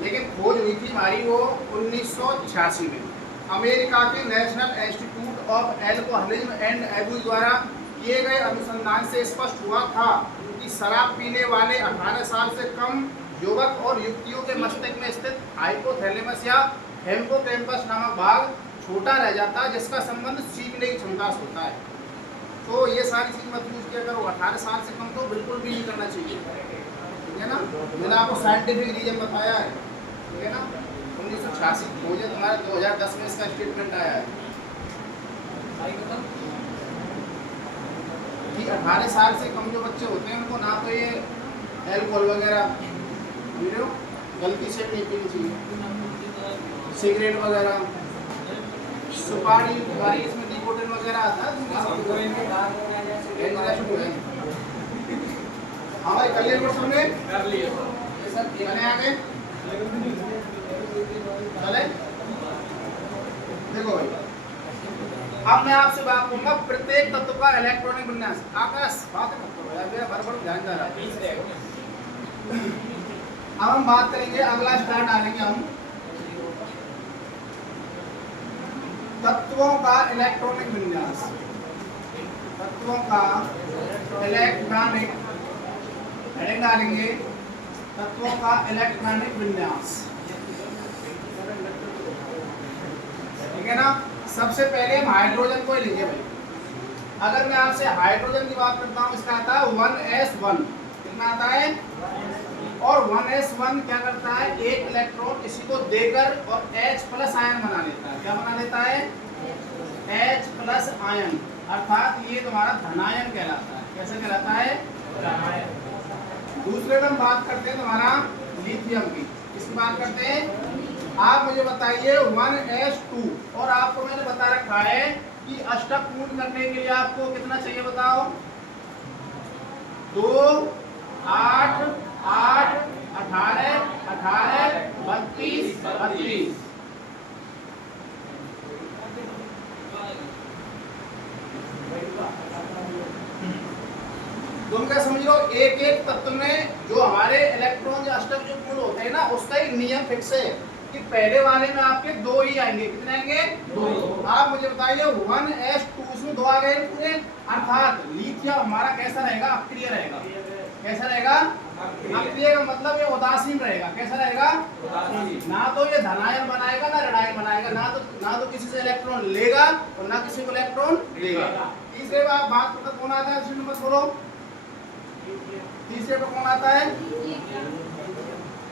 लेकिन खोज हुई थी हमारी वो 1986 में अमेरिका के national institute of alcoholism and abuse द्वारा किए गए अनुसंधान से स्पष्ट हुआ था कि शराब पीने वाले 18 साल से कम युवक और युवतियों के मस्तिष्क में स्थित हाइपोथैलेमस या हिप्पोकैम्पस नामक भाग छोटा रह जाता है, जिसका संबंध सीखने की क्षमता से होता है। तो ये सारी चीज मत यूज किया करो। 18 साल से कम तो बिल्कुल भी नहीं करना चाहिए, ठीक है ना। मैंने आपको साइंटिफिक रीजन बताया है, ठीक है ना। 1986 खोजे, तुम्हारा 2010 में इसका स्टेटमेंट आया है कि 18 साल से कम जो बच्चे होते हैं उनको ना तो ये एल्कोहल वगैरह गलती से नहीं पीनी चाहिए, सिगरेट वगैरह, सुपारी, इसमें निकोटिन वगैरह आता है। हाँ भाई, कर लिए सबने, कर लिए चले आगे चले। देखो भाई, अब मैं आपसे बात करूंगा प्रत्येक तत्व का इलेक्ट्रॉनिक विन्यास। आकाश बात मेरा भर ध्यान जा रहा है। अब हम बात करेंगे, अगला स्टार डालेंगे हम तत्वों का इलेक्ट्रॉनिक विन्यास। तत्वों का इलेक्ट्रॉनिक हेडिंग डालेंगे, तत्वों का इलेक्ट्रॉनिक विन्यास, ठीक है ना। सबसे पहले हम हाइड्रोजन को ही लेंगे भाई। अगर मैं आपसे हाइड्रोजन की बात करता हूँ, इसका आता है 1s1, कितना आता है, और 1s1 क्या करता है, एक इलेक्ट्रॉन इसी को देकर और H+ आयन बना लेता है। क्या बना लेता है, H+ आयन, अर्थात ये तुम्हारा धनायन कहलाता है। कैसे कहलाता है, धनायन। दूसरे में हम बात करते हैं तुम्हारा लिथियम की। किसकी बात करते हैं, आप मुझे बताइए 1s2, और आपको मैंने बता रखा है कि अष्टक पूर्ण करने के लिए आपको कितना चाहिए बताओ, 2 8 8 18 18 32 32। तुम क्या समझ लो, एक एक तत्व में जो हमारे इलेक्ट्रॉन या अष्टक जो पूर्ण होते हैं ना, उसका एक नियम फिक्स है कि पहले वाले में आपके 2 ही आएंगे। कितने आएंगे, 2। आप मुझे बताइए 1s2 इसमें 2 आ गए पूरे, अर्थात लिथियम हमारा कैसा रहेगा, अक्रिय रहेगा। कैसा रहेगा, अक्रिय का मतलब ये उदासीन रहेगा। कैसा रहेगा, ना तो ये धनायन बनाएगा ना ऋणायन बनाएगा, ना तो किसी से इलेक्ट्रॉन लेगा और ना किसी को इलेक्ट्रॉन देगा। तीसरे में आप बात करते कौन आता है, नंबर बोलो, तीसरे पे कौन आता है,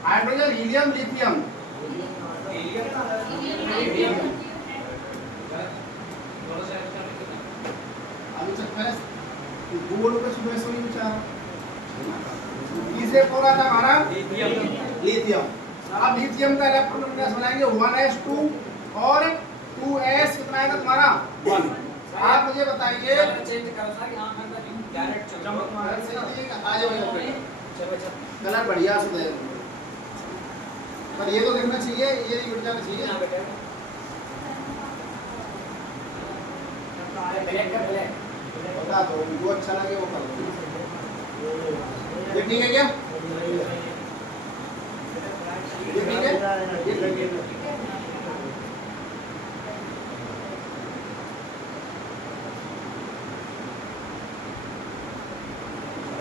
हाइड्रोजन, हीलियम, लिथियम। अभी चक्कर गूगल पे सुबह से ही विचार। तीसरे कौन आता है हमारा, लिथियम। अब लिथियम का इलेक्ट्रॉन विन्यास बनाएंगे 1s2 और 2s कितना आएगा तुम्हारा 1। आप मुझे बताइए, कलर बढ़िया से, पर ये तो देखना चाहिए, ये नहीं उठ जाना चाहिए। बता दो, जो अच्छा लगे वो कर दो। ये ठीक है क्या, ये ठीक है, ये ठीक है।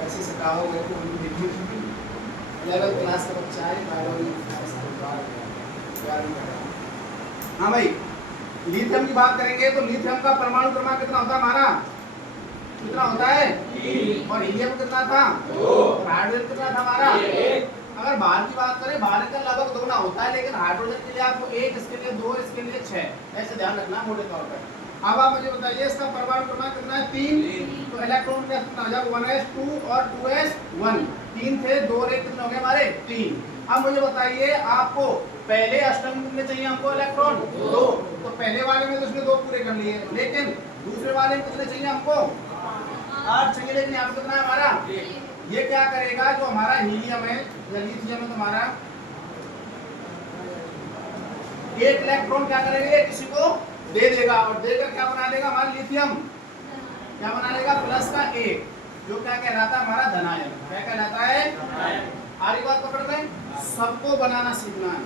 ऐसे सिखाओ मेरे को, लेवल क्लास का बच्चा है, बायोलॉजी। हाँ भाई, लिथियम की बात करेंगे तो लिथियम का परमाणु क्रमांक कितना होता है हमारा, कितना होता है, 3। और हीलियम कितना था, 2। और हाइड्रोजन कितना था हमारा, 1। अगर बाहर की बात करें, बाहर का लगभग 2 होता है, लेकिन हाइड्रोजन के लिए आपको 1, इसके लिए 2, इसके लिए 6, ऐसे ध्यान रखना मोटे तौर पर। अब आप मुझे बताइए इसका परमाणु क्रमांक कितना है, 3। तो इलेक्ट्रॉन का कितना हो जाएगा, 1s2 और 2s1, 3 थे, 2 और 1 कितने हो गए हमारे, 3। अब मुझे बताइए आपको पहले अष्टक में कितने चाहिए हमको इलेक्ट्रॉन, 2। तो पहले वाले में तो उसने 2 पूरे कर लिए, लेकिन दूसरे वाले में कितने चाहिए हमको, 8 चाहिए। लेकिन यहाँ पे कितना है हमारा, ये क्या करेगा, जो हमारा हीलियम है या लिथियम है तुम्हारा, एक इलेक्ट्रॉन क्या करेंगे, किसी को दे देगा और देकर क्या बना देगा हमारा लिथियम, क्या बना लेगा, प्लस का 1, जो क्या कहलाता है हमारा धनायन। क्या कहलाता है, आरी बात पकड़ में। सबको बनाना सीखना है।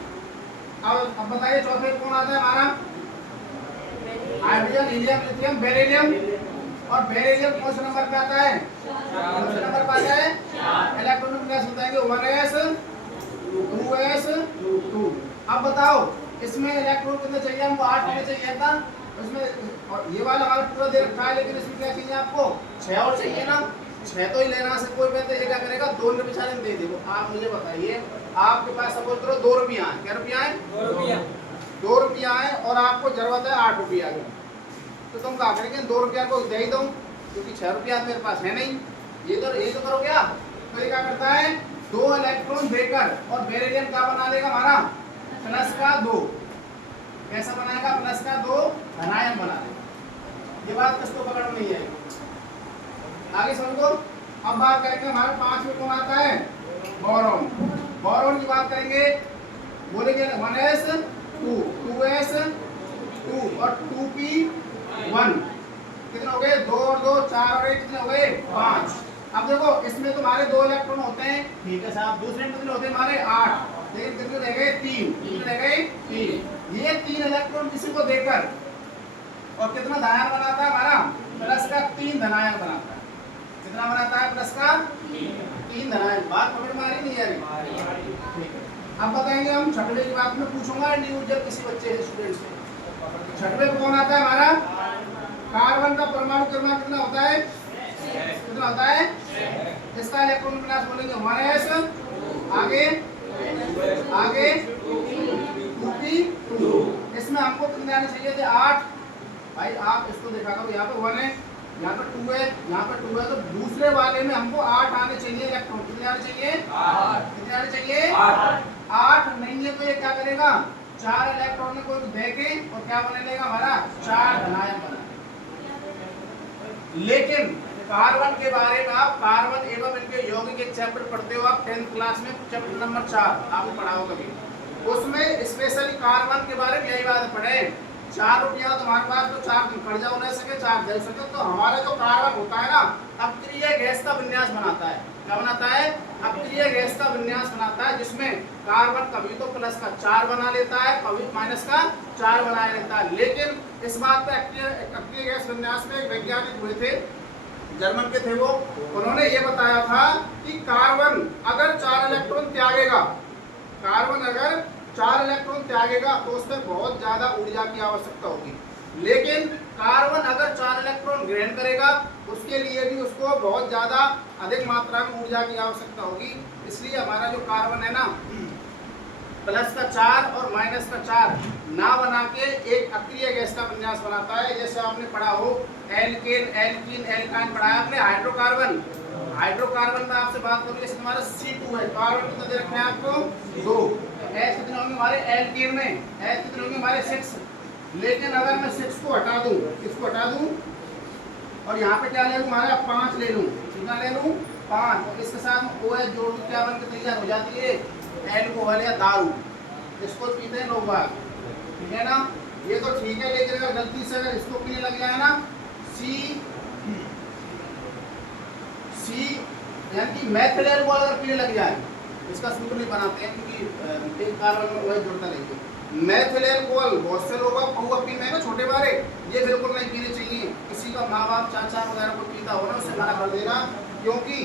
अब बताइए चौथे कौन आता है हमारा? Hydrogen, helium, lithium, beryllium. और बेरिलियम कौन से नंबर पे आता है? कौन से नंबर पे आता है? इलेक्ट्रॉनिक विन्यास बताएंगे 1s 2s 2। अब बताओ इसमें इलेक्ट्रॉन कितने चाहिए हमको? 8 होने चाहिए था इसमें। और ये वाला हमारा पूरा दे रखा है, लेकिन इसमें क्या चाहिए आपको? 6 और चाहिए ना। 6 तो ही लेना से कोई बेहतर। ये क्या करेगा? 2 रुपये बेचारे दे दे। आप मुझे बताइए, आपके पास सपोज करो 2 रुपया है। क्या रुपया है? 2 रुपया है और आपको जरूरत है 8 रुपया की। तो तुम क्या करेंगे? 2 रुपया को दे ही दो, क्योंकि 6 रुपया मेरे पास है नहीं। ये तो करो क्या? तो ये क्या करता है? 2 इलेक्ट्रॉन देकर और बेरिलियम क्या बना लेगा हमारा? प्लस का 2। कैसा बनाएगा? प्लस का 2 धनायन बना लेगा। ये बात किसको पकड़ में नहीं आएगी? आगे समझो। अब बात करेंगे हमारे 5 में कौन आता है? बोरॉन। बोरॉन की बात करेंगे, बोलेंगे 1s 2 2s 2 और 2p1। कितने हो गए? 2 और 2 4 और 1 कितने हो गए? 5। अब देखो इसमें तुम्हारे 2 इलेक्ट्रॉन होते हैं, ठीक है साहब। दूसरे में कितने होते हैं हमारे? 8। लेकिन कितने रह गए? 3। कितने रह गए? 3। ये 3 इलेक्ट्रॉन किसी को देकर और कितना धनायन बनाता है हमारा? प्लस का 3 धनायन बनाता है। कितना बनाता है? प्लस का 3 धनायन। बात पकड़ में आ रही नहीं आ रही? ठीक है। अब बताएंगे हम छठवे की बात में पूछूंगा इंडिविजुअल किसी बच्चे से, स्टूडेंट से। छठवे में कौन आता है हमारा? कार्बन का परमाणु क्रमांक कितना होता है? कितना होता है? इसका इलेक्ट्रॉन विन्यास बोलेंगे 1s। आगे आगे 2p2। इसमें हमको कितने आने चाहिए थे? 8। भाई आप इसको देखा करो, यहाँ पे 1 है, यहाँ पे 2 है, यहाँ पे 2 है, तो दूसरे वाले में हमको 8 आने चाहिए इलेक्ट्रॉन। कितने आने चाहिए? 8। कितने आने चाहिए? 8 नहीं है तो ये क्या करेगा? 4 इलेक्ट्रॉन को देके और क्या बना लेगा हमारा? 4 धनायन बना। लेकिन कार्बन के बारे में आप कार्बन एवं इनके यौगिक एक चैप्टर पढ़ते हो आप 10th क्लास में, चैप्टर नंबर 4 आपको पढ़ा होगा कभी। उसमें स्पेशली कार्बन के बारे में यही बात पढ़े। 4 रुपया तुम्हारे पास तो 4 दिन खर्चा हो नहीं सके, 4 दे सके। तो हमारा जो कार्बन होता है ना, अक्रिय गैस का विन्यास बनाता है। क्या बनाता है? अक्रिय गैस का विन्यास बनाता है, जिसमें कार्बन कभी तो प्लस का 4 बना लेता है, कभी माइनस का 4 बना लेता है। लेकिन इस बात पे अक्रिय गैस विन्यास में एक वैज्ञानिक हुए थे, जर्मन के थे वो। उन्होंने ये बताया था कि कार्बन अगर 4 इलेक्ट्रॉन त्यागेगा, कार्बन अगर 4 इलेक्ट्रॉन त्यागेगा तो उसमें बहुत ज्यादा ऊर्जा की आवश्यकता होगी। लेकिन कार्बन अगर 4 इलेक्ट्रॉन ग्रहण करेगा, उसके लिए भी उसको बहुत ज्यादा अधिक मात्रा में ऊर्जा की आवश्यकता होगी। इसलिए हमारा जो कार्बन है ना, प्लस का 4 और माइनस का 4 ना बना के एक अक्रिय गैस का विन्यास बनाता है। जैसे आपने पढ़ा हो एल्केन, एल्कीन, एल्काइन पढ़ा है आपने। हाइड्रोकार्बन, हाइड्रोकार्बन में आपसे बात करूँ, जैसे हमारा C2 है, कार्बन कितने दे रखे हैं आपको? 2। H कितने होंगे हमारे एल्केन में? H कितने होंगे हमारे? 6। लेकिन अगर मैं 6 को हटा दूं, इसको हटा दूं और यहाँ पे क्या ले लूं? हमारा 5 ले लूं। कितना ले लूं? 5। और इसके साथ OH जोड़ दूं, क्या बन के तैयार हो जाती है? एल्कोहल या दारू। इसको पीते हैं लोग बाग, ठीक है ना? ये तो ठीक है, लेकिन अगर गलती से अगर इसको पीने लग जाए ना, सी यानी कि मैथिल एल्कोहल अगर पीने लग जाए, इसका सूत्र नहीं बनाते हैं क्योंकि एक कार्बन में OH जुड़ता नहीं है। मैथिल एल्कोहल बहुत से लोग पहुआ पीते हैं ना, छोटे बारे, ये बिल्कुल नहीं पीने चाहिए। किसी का माँ बाप चाचा वगैरह को पीता हो ना, उससे मना कर देना, क्योंकि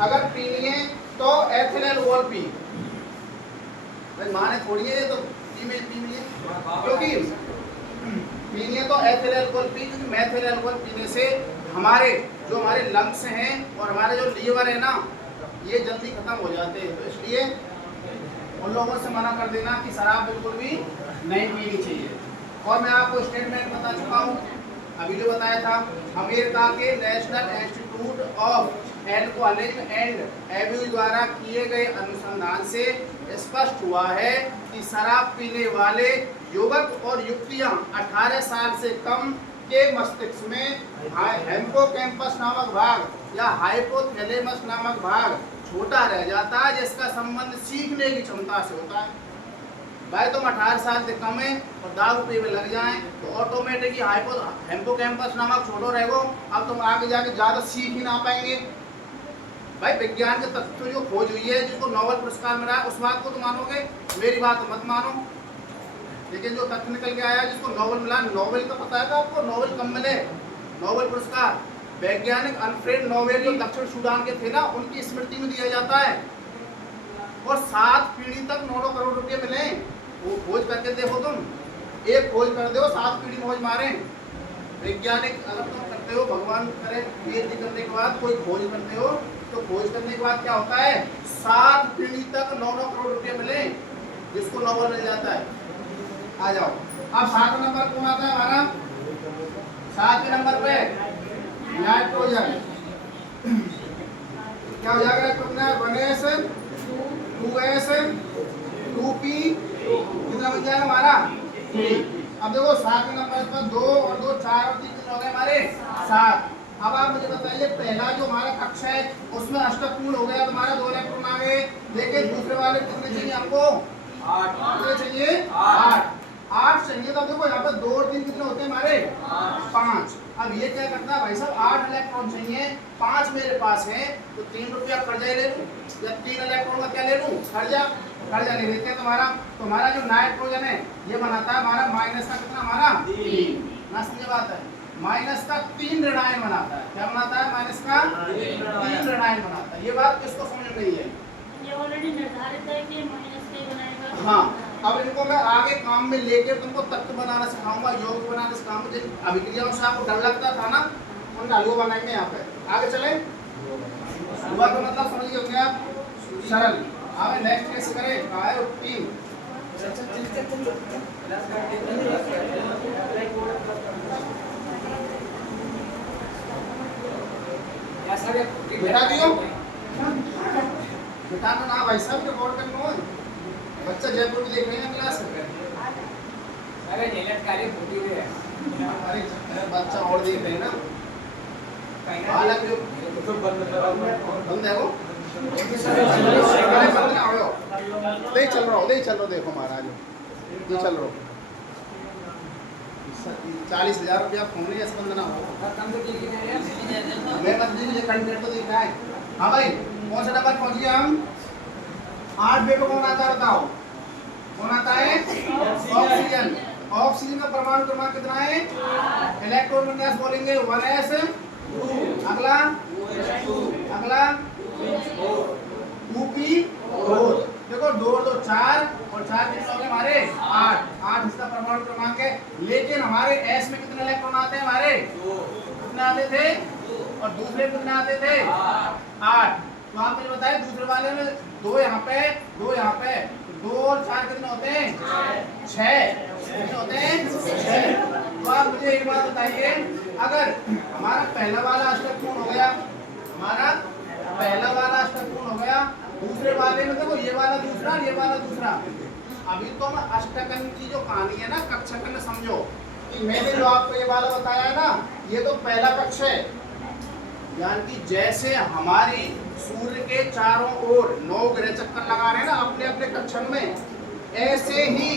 अगर पीनी है तो एथिल एल्कोहल पी। माने थोड़ी है तो पी लिए, क्योंकि पीनी है तो एथिल एल्कोहल पी, क्योंकि मैथिल एल्कोहल पीने से हमारे जो हमारे लंग्स हैं और हमारे जो लीवर है ना, ये जल्दी खत्म हो जाते हैं। तो इसलिए उन लोगों से मना कर देना कि शराब बिल्कुल भी नहीं पीनी चाहिए। और मैं आपको स्टेटमेंट बता चुका हूँ, अभी जो बताया था, अमेरिका के national institute of alcoholism and abuse द्वारा किए गए अनुसंधान से स्पष्ट हुआ है कि शराब पीने वाले युवक और युवतियां 18 साल से कम के मस्तिष्क में हिप्पोकैम्पस नामक भाग या हाइपोथैलेमस नामक भाग छोटा रह जाता है, जिसका संबंध सीखने की क्षमता से होता है। भाई तुम 18 साल से कम है और दारू पीने लग जाएं तो ऑटोमेटिकली हिप्पोकैम्पस नामक छोटो रहेगो। अब तुम आगे जाके ज़्यादा सीख ही ना पाएंगे। भाई विज्ञान के तत्व जो खोज हुई है, जिसको नोबेल पुरस्कार मिला है, उस बात को तो मानोगे, मेरी बात मत मानो। लेकिन जो तथ्य निकल के आया जिसको नोबेल मिला, नोबेल का पता है था आपको? नोबेल कब मिले नोबेल पुरस्कार? वैज्ञानिक अल्फ्रेड नोबेल जो दक्षिण सूडान के थे ना, उनकी स्मृति में दिया जाता है। और 7 पीढ़ी तक 9 करोड़ रुपए मिले। वो खोज करके देखो, तुम एक खोज कर दो, 7 पीढ़ी मौज मारे। वैज्ञानिक अगर तुम करते हो, भगवान करे पीएचडी करने के बाद कोई खोज करते हो, तो खोज करने के बाद क्या होता है, 7 पीढ़ी तक 9 करोड़ रुपए मिले, जिसको नोबेल मिल जाता है। आ जाओ, अब 7 नंबर कौन आता है हमारा? 7वें नंबर पे नाइट्रोजन। क्या हो जाएगा? तुमने 1s 2s 2p कितना बन जाएगा हमारा? 3। अब देखो 7वें नंबर पर 2 और 2 4 और 3 कितने हो गए हमारे? 7। अब आप मुझे बताइए, पहला जो हमारा कक्ष है उसमें अष्टकपूर्ण हो गया तुम्हारा, 2 इलेक्ट्रॉन आ गए। लेकिन दूसरे वाले कितने चाहिए हमको? 8। कितने चाहिए? 8 चाहिए। तो देखो यहाँ पे 2 और 3 कितने होते हैं हमारे? 5। अब ये क्या करता है भाई साहब, 8 इलेक्ट्रॉन चाहिए, 5 मेरे पास है, तो 3 रुपया कर्जा ले लूं, या 3 इलेक्ट्रॉन का क्या ले लूं? कर्जा ले लेते हैं तुम्हारा। तो हमारा जो नाइट्रोजन है ये बनाता है हमारा माइनस का कितना? हमारा 3। ना समझे बात है? माइनस का 3 ऋणायन बनाता है। क्या बनाता है? माइनस का 3 ऋणायन बनाता है। ये बात किसको समझ में नहीं है? ये ऑलरेडी निर्धारित है कि माइनस का ही बनाएगा। हाँ, अब इनको मैं आगे काम में लेके तुमको तत्व बनाना सिखाऊंगा, योग बनाना सिखाऊंगा। जिन अभिक्रियाओं से आपको डर लगता था ना, उन हलवा बनाएंगे यहाँ पे। आगे चले, हुआ तो मतलब समझ गए होंगे आप, सरल। हमें नेक्स्ट कैसे करें? आए 3 बेटा दियो बेटा ना भाई साहब, रिकॉर्ड करना है। बच्चा जयपुर में देख रहे हैं क्लास में। अरे नीलत काली फूटी हुई है। अरे बच्चा और देख रहे हैं ना, बालक जो बंद है वो नहीं चल रहा हो, नहीं चल रहा। देखो महाराज ये चल रहा हो, 40,000 रुपया फोन है, स्पंदना हो मैं मत दीजिए, कंटेंट तो दिखा है। हाँ भाई, कौन सा नंबर पहुंच गया हम? 8 पे कौन आता है बताओ? कौन आता है? ऑक्सीजन। ऑक्सीजन का परमाणु क्रमांक कितना है? इलेक्ट्रॉन विन्यास बोलेंगे 1s 2। अगला 2p 4। देखो 2 और 2 4 और 4 कितने हो गए हमारे? 8 इसका परमाणु क्रमांक है। लेकिन हमारे s में कितने इलेक्ट्रॉन आते हैं हमारे? 2। कितने आते थे? और दूसरे कितने आते थे? 8। तो आप मुझे बताइए, दूसरे वाले में 2 यहाँ पे, 2 यहाँ पे, 2 और 4 कितने होते हैं? 6 कितने होते हैं? 6। तो आप मुझे एक बात बताइए, अगर हमारा पहला वाला अष्टकपूर्ण हो गया, हमारा पहला वाला अष्टकपूर्ण हो गया, दूसरे वाले में देखो ये वाला दूसरा, ये वाला दूसरा। अभी तो हम अष्टकन की जो कहानी है ना, कक्षकन समझो कि मैंने जो आपको ये वाला बताया है ना, ये तो पहला कक्ष है। यानी कि जैसे हमारी सूर्य के चारों ओर 9 ग्रह चक्कर लगा रहे हैं ना अपने अपने कक्षन में, ऐसे ही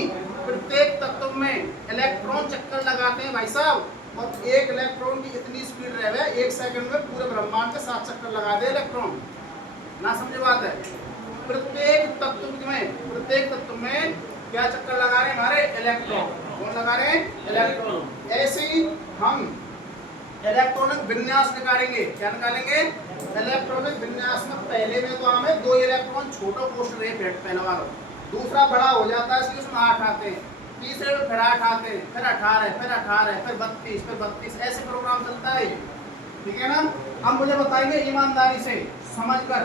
प्रत्येक तत्व में इलेक्ट्रॉन चक्कर लगाते हैं भाई साहब। और एक इलेक्ट्रॉन की इतनी स्पीड रहे, 1 सेकंड में पूरे ब्रह्मांड के 7 चक्कर लगा दे इलेक्ट्रॉन। ना समझे बात है? प्रत्येक तत्व में क्या चक्कर लगा रहे हैं हमारे? इलेक्ट्रॉन। कौन लगा रहे हैं? इलेक्ट्रॉन। ऐसे ही हम इलेक्ट्रॉनिक विन्यास निकालेंगे। क्या निकालेंगे? इलेक्ट्रॉनिक विन्यास में पहले में तो हमें 2 इलेक्ट्रॉन छोटा पोस्ट रहे पहले वाला, दूसरा बड़ा हो जाता है, इसलिए उसमें 8 आते हैं, तीसरे में फिर 8 आते हैं, फिर 18, फिर 18, फिर 32, फिर 32, ऐसे प्रोग्राम चलता है। ठीक है ना? अब मुझे बताएंगे ईमानदारी से समझकर,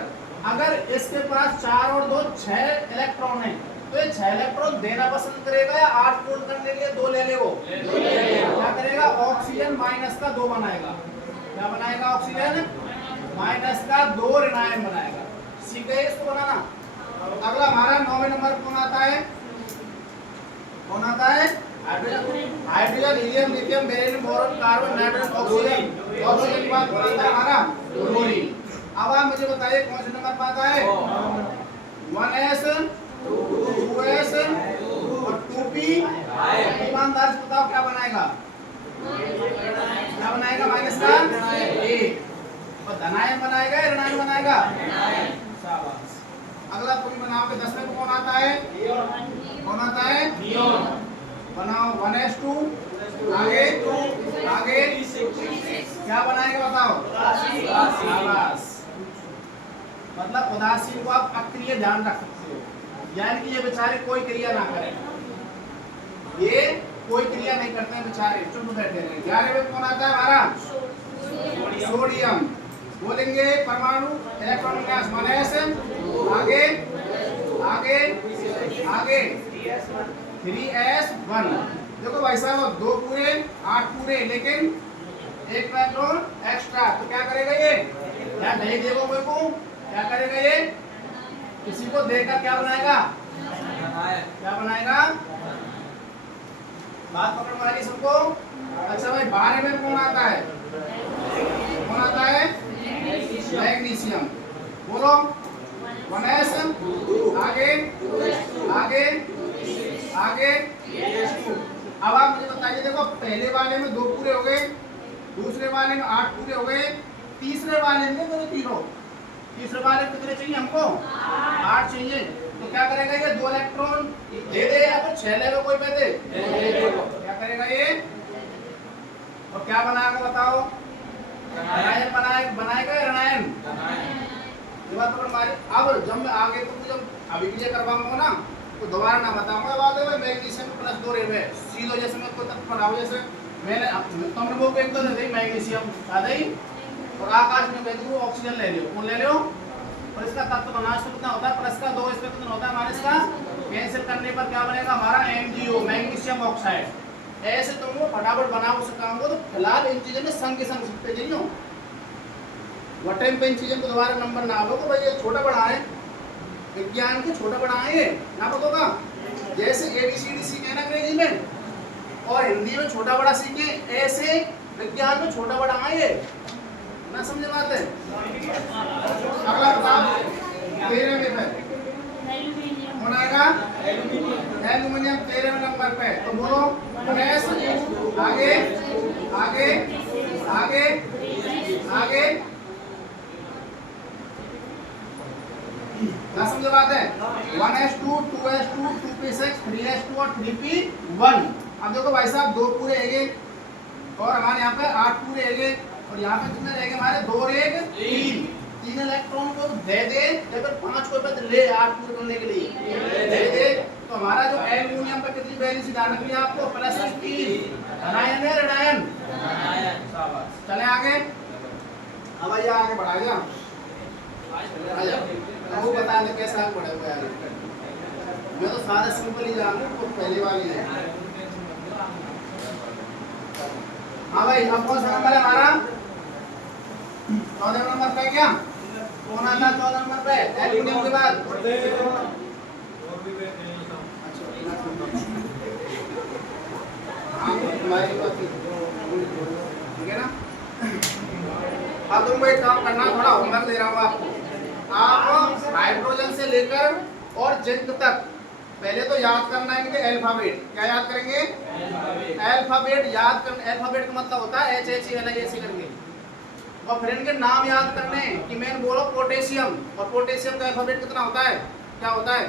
अगर इसके पास 4 और 2 6 इलेक्ट्रॉन है, तो ये 6 इलेक्ट्रॉन देना पसंद करेगा या 8 फोल्ड करने के लिए 2 ले ले? वो क्या करेगा? ऑक्सीजन माइनस का 2 बनाएगा। क्या बनाएगा? ऑक्सीजन माइनस का 2 ऋणायन बनाएगा। सीख गए इसको बनाना? अगला हमारा 9वें नंबर कौन आता है? कौन आता है? Hydrogen, helium, lithium, beryllium, boron, carbon, nitrogen, oxygen. Oxygen के बाद कौन आता है हमारा? क्लोरीन। अब आप मुझे बताइए कौन से नंबर पर आता है? 1s 2s और 2p। ईमानदार से बताओ क्या बनाएगा? क्या बनाएगा? माइनस का 1। और धनायन बनाएगा या ऋणायन बनाएगा? है? कौन आता है? बनाओ 1s2 आगे आगे क्या बनाएगा बताओ? शाबाश। मतलब उदासीन को आप अक्रिय ध्यान रख सकते हो, यानी कि ये बेचारे कोई क्रिया ना करें, ये कोई क्रिया नहीं करते हैं बेचारे, चुप बैठे रहे। 11 में कौन आता है हमारा? सोडियम। बोलेंगे परमाणु इलेक्ट्रॉन विन्यास 1s आगे आगे आगे 3s1। देखो भाई साहब 2 पूरे 8 पूरे, लेकिन एक इलेक्ट्रॉन एक्स्ट्रा, तो क्या करेगा ये? क्या नहीं देखो कोई को, क्या करेगा ये? किसी को देकर क्या बनाएगा? क्या बनाएगा? बात पकड़ मारी सबको। अच्छा भाई 12 में कौन आता है? कौन आता है? मैग्नीशियम। बोलो 1s आगे आगे आगे। अब आप मुझे बताइए, देखो पहले वाले में 2 पूरे हो गए, दूसरे वाले में 8 पूरे हो गए, तीसरे वाले में मेरे तीनों, तीसरे वाले में कितने चाहिए हमको? 8 चाहिए। तो क्या करेगा ये? 2 इलेक्ट्रॉन दे दे या तो 6 लेगा कोई पे दे? क्या करेगा ये? और क्या बनाएगा बताओ? ऋणायन बनाएगा या ऋणायन? ये बात पकड़ मारी। अब जब मैं आगे तो जब अभिक्रिया करवाऊंगा ना, तो दोबारा ना बताऊंगा बात है मैग्नीशियम +2 रेवे सीधो, जैसे मैं कोई तत्व बनाऊं, जैसे मैंने तुमने वो एक तो दे दी मैग्नीशियम आ गई, और आकाश में कह दूं ऑक्सीजन ले लियो, कौन ले लियो? और इसका तत्व बनाना कितना होता है? +2, इसका कितना होता है हमारे? इसका कैंसिल करने पर क्या बनेगा हमारा? MgO magnesium oxide. ऐसे तुम वो फटाफट बनाओ सकाओगे। तो फिलहाल इन चीजों में संग के संग सीखते जाइयो, वो टाइम पे इन चीजों को दोबारा नंबर ना लो तो भाई ये छोटा बड़ा है, विज्ञान के छोटा बड़ा है, ना पता जैसे ABCD सीखे ना अंग्रेजी में और हिंदी में छोटा बड़ा सीखे, ऐसे विज्ञान में छोटा बड़ा है, ना समझे बात है? अगला बताओ 13 में है कौन आएगा? एल्यूमिनियम 13 नंबर पे। तो बोलो 1s आगे आगे आगे आगे। ना समझे बात है? 1s2 2s2 2p6 3s2 और 3p1। अब देखो भाई साहब 2 पूरे हैगे और हमारे यहाँ पे 8 पूरे हैगे, और यहाँ पे कितने रहेंगे हमारे? 2 और 1 3 इलेक्ट्रॉन को दे दे, अगर 5 को पे ले 8 पूरे करने के लिए दे दे, तो हमारा जो एल्यूमिनियम पे कितनी वैलेंसी ध्यान रखनी है आपको? +3। ऋणायन है ऋणायन? चले आगे। अब आइए आगे बढ़ा जा, वो बता दे कैसा आगे बढ़े हुए आगे। मैं तो सारा सिंपल ही जानूं, तो पहली वाली है। हाँ भाई अब कौन सा नंबर है हमारा? 14 नंबर पे। क्या कौन आता है 14 नंबर पे? एल्यूमिनियम के बाद ठीक है ना? अब तुमको एक काम करना, थोड़ा होमवर्क दे रहा हूँ आपको। आप हाइड्रोजन से लेकर और जिंक तक पहले तो याद करना है इनके अल्फाबेट। क्या याद करेंगे? अल्फाबेट याद करना। अल्फाबेट का मतलब होता है HHELIAC करके, और फिर इनके नाम याद करने कि मैंने बोलो पोटेशियम, और पोटेशियम का अल्फाबेट कितना होता है? क्या होता है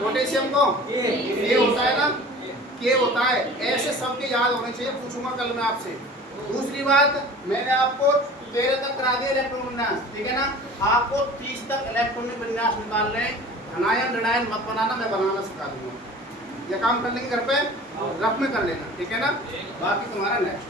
पोटेशियम को? ये होता है ना, के होता है। ऐसे सबके याद होने चाहिए, पूछूंगा कल मैं आपसे। दूसरी बात, मैंने आपको 13 तक करा दिया इलेक्ट्रॉन विन्यास, ठीक है ना? आपको 30 तक इलेक्ट्रॉनिक विन्यास निकाल लें। ऋणायन ऋणायन मत बनाना, मैं बनाना सिखा दूंगा। ये काम कर लेंगे घर पे, रफ में कर लेना, ठीक है ना? बाकी तुम्हारा नेक्स्ट।